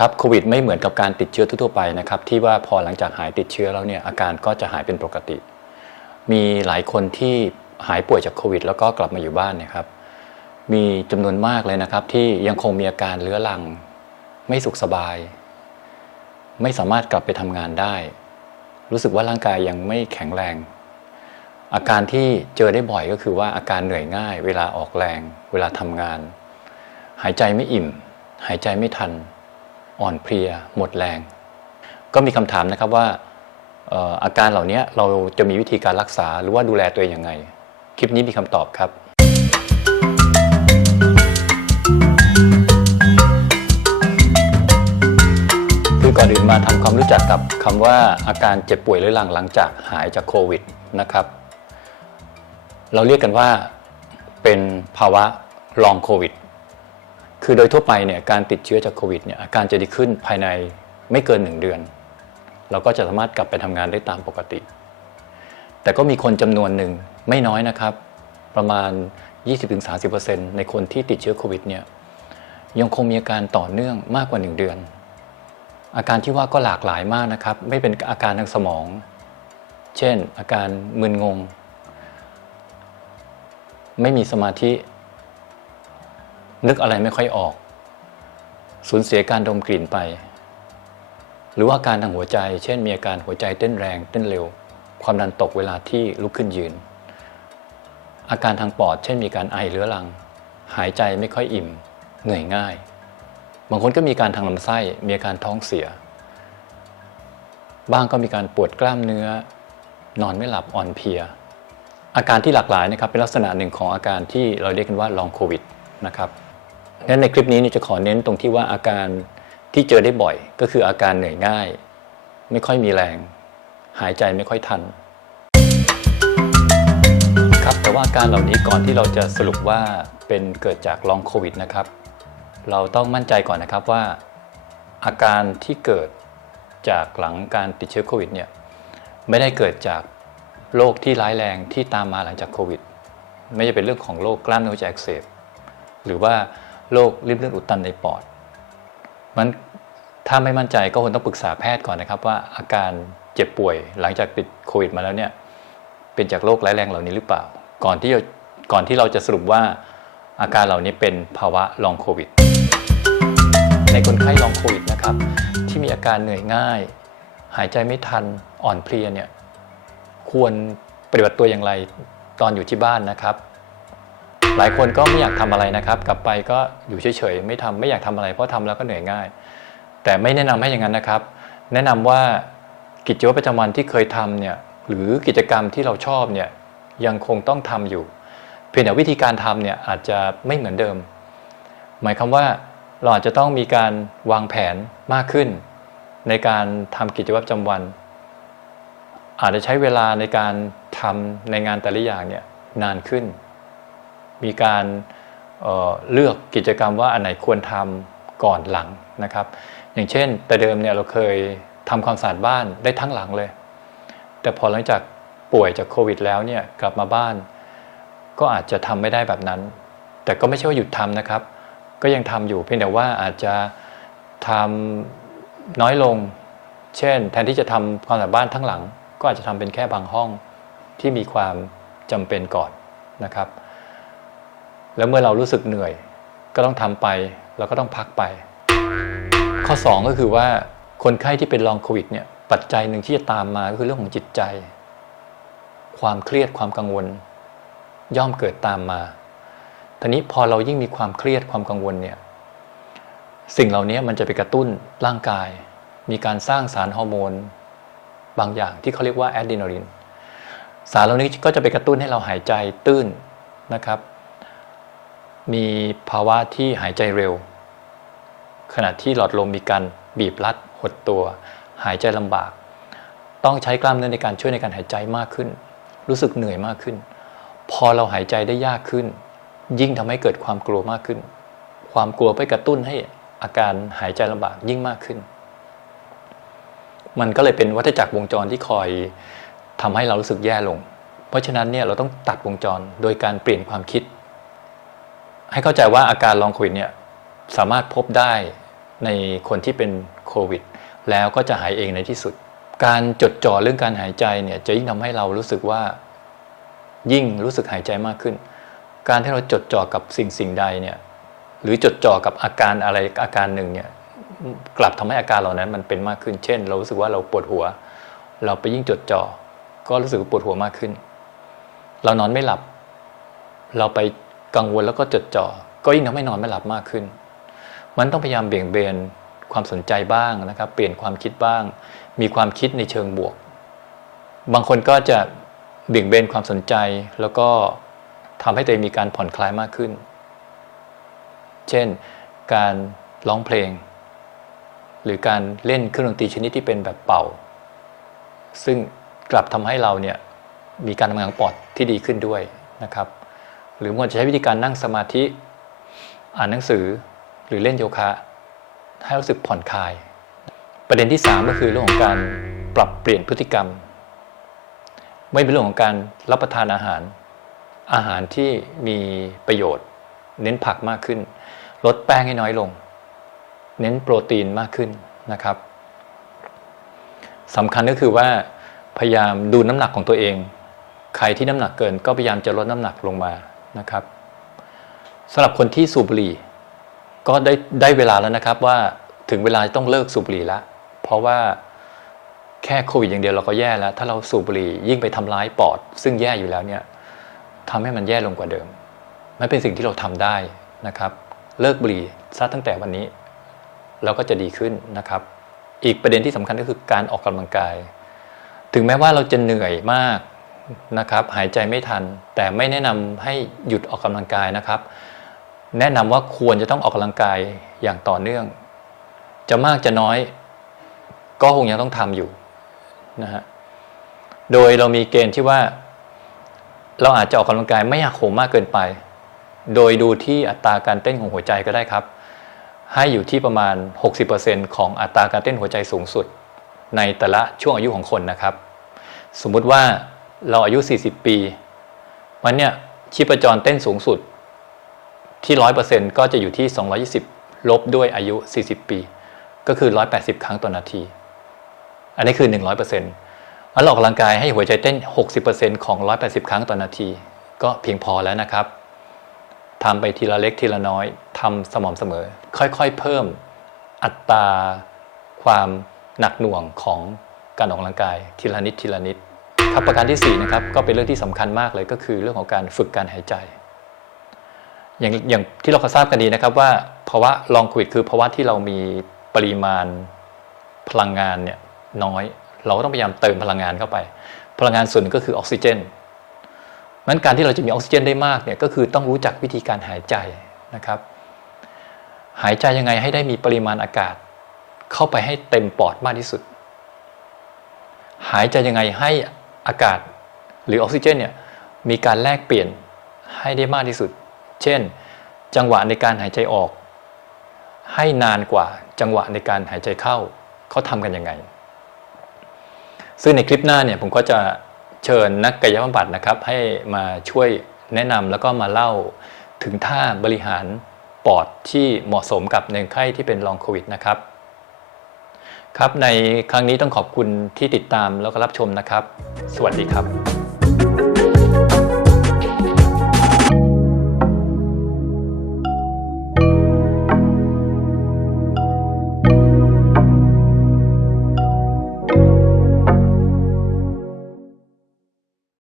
ครับโควิดไม่เหมือนกับการติดเชื้อทั่วไปนะครับที่ว่าพอหลังจากหายติดเชื้อแล้วเนี่ยอาการก็จะหายเป็นปกติ มีหลายคนที่หายป่วยจากโควิด แล้วก็กลับมาอยู่บ้านเนะครับ มีจำนวนมากเลยนะครับที่ยังคงมีอาการเรื้อรัง ไม่สุขสบาย ไม่สามารถกลับไปทำงานได้ รู้สึกว่าร่างกายยังไม่แข็งแรง อาการที่เจอได้บ่อยก็คือว่าอาการเหนื่อยง่าย เวลาออกแรง เวลาทำงาน หายใจไม่อิ่ม หายใจไม่ทัน อ่อนเพลีย หมดแรง ก็มีคำถามนะครับว่าอาการเหล่านี้เราจะมีวิธีการรักษาหรือว่าดูแลตัวเองอยังไง คลิปนี้มีคำตอบครับ คือก่อนอื่นมาทำความรู้จักกับคำว่าอาการเจ็บป่วยเรื้อรังหลังจากหายจากโควิดนะครับ เราเรียกกันว่าเป็นภาวะลองโควิด คือโดยทั่วไปเนี่ยการติดเชื้อจากโควิดเนี่ยอาการจะดีขึ้นภายในไม่เกิน 1 เดือน เราก็จะสามารถกลับไปทำงานได้ตามปกติ แต่ก็มีคนจำนวนหนึ่งไม่น้อยนะครับ ประมาณ 20-30%ในคนที่ติดเชื้อโควิดเนี่ยยังคงมีอาการต่อเนื่องมากกว่า 1 เดือน อาการที่ว่าก็หลากหลายมากนะครับ ไม่เป็นอาการทางสมอง เช่น อาการมึนงง ไม่มีสมาธิ นึกอะไรไม่ค่อยออก สูญเสียการดมกลิ่นไป หรือว่าการทางหัวใจ เช่นมีอาการหัวใจเต้นแรงเต้นเร็ว ความดันตกเวลาที่ลุกขึ้นยืน อาการทางปอด เช่นมีการไอเรื้อรัง หายใจไม่ค่อยอิ่ม เหนื่อยง่าย บางคนก็มีการทางลำไส้มีอาการท้องเสีย บ้างก็มีการปวดกล้ามเนื้อ นอนไม่หลับอ่อนเพลียอาการที่หลากหลายนะครับเป็นลักษณะหนึ่งของอาการที่เราเรียกกันว่าลองโควิดนะครับ งั้นในคลิปนี้จะขอเน้นตรงที่ว่าอาการที่เจอได้บ่อย ก็คืออาการเหนื่อยง่าย ไม่ค่อยมีแรง หายใจไม่ค่อยทัน ครับแต่ว่าอาการเหล่านี้ก่อนที่เราจะสรุปว่าเป็นเกิดจากลองโควิดนะครับ เราต้องมั่นใจก่อนนะครับว่า อาการที่เกิดจากหลังการติดเชื้อโควิดเนี่ยไม่ได้เกิดจากโรคที่ร้ายแรงที่ตามมาหลังจากโควิด ไม่ใช่เป็นเรื่องของโรคกล้ามเนื้อหัวใจอักเสบหรือว่า โรคริมเลือดอุดตันในปอดมันถ้าไม่มั่นใจก็ควรต้องปรึกษาแพทย์ก่อนนะครับ ว่าอาการเจ็บป่วยหลังจากติดโควิดมาแล้วเนี่ยเป็นจากโรคร้ายแรงเหล่านี้หรือเปล่า ก่อนที่จะก่อนที่เราจะสรุปว่าอาการเหล่านี้เป็นภาวะลองโควิด ในคนไข้ลองโควิดนะครับ ที่มีอาการเหนื่อยง่าย หายใจไม่ทันอ่อนเพลียเนี่ยควรปฏิบัติตัวอย่างไรตอนอยู่ที่บ้านนะครับ หลายคนก็ไม่อยากทำอะไรนะครับ กลับไปก็อยู่เฉยๆไม่ทำไม่อยากทำอะไรเพราะทำแล้วก็เหนื่อยง่าย แต่ไม่แนะนำให้อย่างนั้นนะครับ แนะนำว่ากิจวัตรประจำวันที่เคยทำเนี่ยหรือกิจกรรมที่เราชอบเนี่ยยังคงต้องทำอยู่ เพียงแต่วิธีการทำเนี่ยอาจจะไม่เหมือนเดิม หมายความว่าเราอาจจะต้องมีการวางแผนมากขึ้น ในการทำกิจวัตรประจำวัน อาจจะใช้เวลาในการทำในงานแต่ละอย่างเนี่ยนานขึ้น มีการเเลือกกิจกรรมว่าอันไหนควรทำก่อนหลังนะครับ อย่างเช่น แต่เดิมเนี่ยเราเคยทำความสะอาดบ้านได้ทั้งหลังเลย แต่พอหลังจากป่วยจากโควิด แล้วเนี่ยกลับมาบ้าน ก็อาจจะทำไม่ได้แบบนั้น แต่ก็ไม่ใช่ว่าหยุดทำนะครับ ก็ยังทำอยู่เพียงแต่ว่าอาจจะทำน้อยลง เช่น แทนที่จะทำความสะอาดบ้านทั้งหลัง ก็อาจจะทำเป็นแค่บางห้องที่มีความจำเป็นก่อนนะครับ แล้วเมื่อเรารู้สึกเหนื่อย ก็ต้องทำไปแล้วก็ต้องพักไป ข้อ 2 ก็คือว่าคนไข้ที่เป็นลองโควิดเนี่ยปัจจัยหนึ่งที่จะตามมาก็คือเรื่องของจิตใจ ความเครียดความกังวล ย่อมเกิดตามมาทีนี้พอเรายิ่งมีความเครียดความกังวลเนี่ยสิ่งเหล่านี้มันจะไปกระตุ้นร่างกาย มีการสร้างสารฮอร์โมน บางอย่างที่เขาเรียกว่าแอดรีนาลินสารเหล่านี้ก็จะไปกระตุ้นให้เราหายใจตื้นนะครับ มีภาวะที่หายใจเร็ว ขณะที่หลอดลมมีการบีบรัดหดตัว หายใจลำบาก ต้องใช้กล้ามเนื้อในการช่วยในการหายใจมากขึ้น รู้สึกเหนื่อยมากขึ้น พอเราหายใจได้ยากขึ้น ยิ่งทำให้เกิดความกลัวมากขึ้น ความกลัวไปกระตุ้นให้อาการหายใจลำบากยิ่งมากขึ้น มันก็เลยเป็นวัฏจักรวงจรที่คอยทำให้เรารู้สึกแย่ลง เพราะฉะนั้นเนี่ยเราต้องตัดวงจรโดยการเปลี่ยนความคิด ให้เข้าใจว่าอาการลองโควิดเนี่ยสามารถพบได้ในคนที่เป็นโควิด แล้วก็จะหายเองในที่สุด การจดจ่อเรื่องการหายใจเนี่ยจะยิ่งทำให้เรารู้สึกว่ายิ่งรู้สึกหายใจมากขึ้น การที่เราจดจ่อกับสิ่งสิ่งใดเนี่ยหรือจดจ่อกับอาการอะไรอาการหนึ่งเนี่ยกลับทำให้อาการเหล่านั้นมันเป็นมากขึ้น เช่น เรารู้สึกว่าเราปวดหัว เราไปยิ่งจดจ่อ ก็รู้สึกปวดหัวมากขึ้น เรานอนไม่หลับ เราไป กังวลแล้วก็จดจ่อ ก็ยิ่งทำให้นอนไม่หลับมากขึ้น มันต้องพยายามเบี่ยงเบนความสนใจบ้างนะครับ เปลี่ยนความคิดบ้าง มีความคิดในเชิงบวก บางคนก็จะเบี่ยงเบนความสนใจแล้วก็ทำให้ตัวเองมีการผ่อนคลายมากขึ้น เช่น การร้องเพลง หรือการเล่นเครื่องดนตรีชนิดที่เป็นแบบเป่า ซึ่งกลับทำให้เราเนี่ยมีการทำงานปอดที่ดีขึ้นด้วยนะครับ หรือบางคนจะใช้วิธีการนั่งสมาธิ อ่านหนังสือหรือเล่นโยคะ ให้รู้สึกผ่อนคลาย ประเด็นที่ 3 ก็คือเรื่องของการปรับเปลี่ยนพฤติกรรม ไม่เป็นเรื่องของการรับประทานอาหาร อาหารที่มีประโยชน์ เน้นผักมากขึ้น ลดแป้งให้น้อยลง เน้นโปรตีนมากขึ้นนะครับสำคัญก็คือว่าพยายามดูน้ำหนักของตัวเอง ใครที่น้ำหนักเกินก็พยายามจะลดน้ำหนักลงมา นะครับสำหรับคนที่สูบบุหรี่ก็ได้ได้เวลาแล้วนะครับว่าถึงเวลาต้องเลิกสูบบุหรี่แล้วเพราะว่าแค่โควิดอย่างเดียวเราก็แย่แล้ว ถ้าเราสูบบุหรี่ยิ่งไปทำร้ายปอด ซึ่งแย่อยู่แล้วเนี่ยทำให้มันแย่ลงกว่าเดิมมันเป็นสิ่งที่เราทำได้นะครับ เลิกบุหรี่ซะตั้งแต่วันนี้ เราก็จะดีขึ้นนะครับ อีกประเด็นที่สำคัญก็คือการออกกำลังกาย ถึงแม้ว่าเราจะเหนื่อยมาก นะครับหายใจไม่ทัน แต่ไม่แนะนำให้หยุดออกกำลังกายนะครับ แนะนำว่าควรจะต้องออกกำลังกายอย่างต่อเนื่อง จะมากจะน้อย ก็คงยังต้องทำอยู่นะฮะโดยเรามีเกณฑ์ที่ว่า เราอาจจะออกกำลังกายไม่อยากโหมมากเกินไป โดยดูที่อัตราการเต้นของหัวใจก็ได้ครับ ให้อยู่ที่ประมาณ 60%ของอัตราการเต้นหัวใจสูงสุด ในแต่ละช่วงอายุของคนนะครับ สมมุติว่า เราอายุ 40 ปีวันเนี้ยชีพจรเต้นสูงสุดที่ 100%ก็จะอยู่ที่ 220 ลบด้วยอายุ 40 ปี ก็คือ 180 ครั้งต่อนาที อันนี้คือ 100%แล้วเราออกกำลังกายให้หัวใจเต้น 60%ของ 180 ครั้งต่อนาที ก็เพียงพอแล้วนะครับทำไปทีละเล็กทีละน้อยทำสม่ำเสมอ ค่อยๆ เพิ่มอัตราความหนักหน่วงของการออกกำลังกายทีละนิดทีละนิด ครับประการที่4นะครับก็เป็นเรื่องที่สำคัญมากเลยก็คือเรื่องของการฝึกการหายใจ อย่างอย่างที่เราทราบกันดีนะครับว่าภาวะลองควิดคือภาวะที่เรามีปริมาณพลังงานเนี่ยน้อย เราก็ต้องพยายามเติมพลังงานเข้าไป พลังงานส่วนหนึ่งก็คือออกซิเจนนั้นการที่เราจะมีออกซิเจนได้มากเนี่ยก็คือต้องรู้จักวิธีการหายใจนะครับ หายใจยังไงให้ได้มีปริมาณอากาศ เข้าไปให้เต็มปอดมากที่สุด หายใจยังไงให้ อากาศหรือออกซิเจนเนี่ยมีการแลกเปลี่ยนให้ได้มากที่สุด เช่น จังหวะในการหายใจออก ให้นานกว่าจังหวะในการหายใจเข้าเขาทำกันยังไง ซึ่งในคลิปหน้าเนี่ยผมก็จะเชิญนักกายบำบัดนะครับ ให้มาช่วยแนะนำแล้วก็มาเล่าถึงท่าบริหารปอดที่เหมาะสมกับในไข้ที่เป็นลองโควิดนะครับ ครับในครั้งนี้ต้องขอบคุณที่ติดตามแล้วก็รับชมนะครับ สวัสดีครับ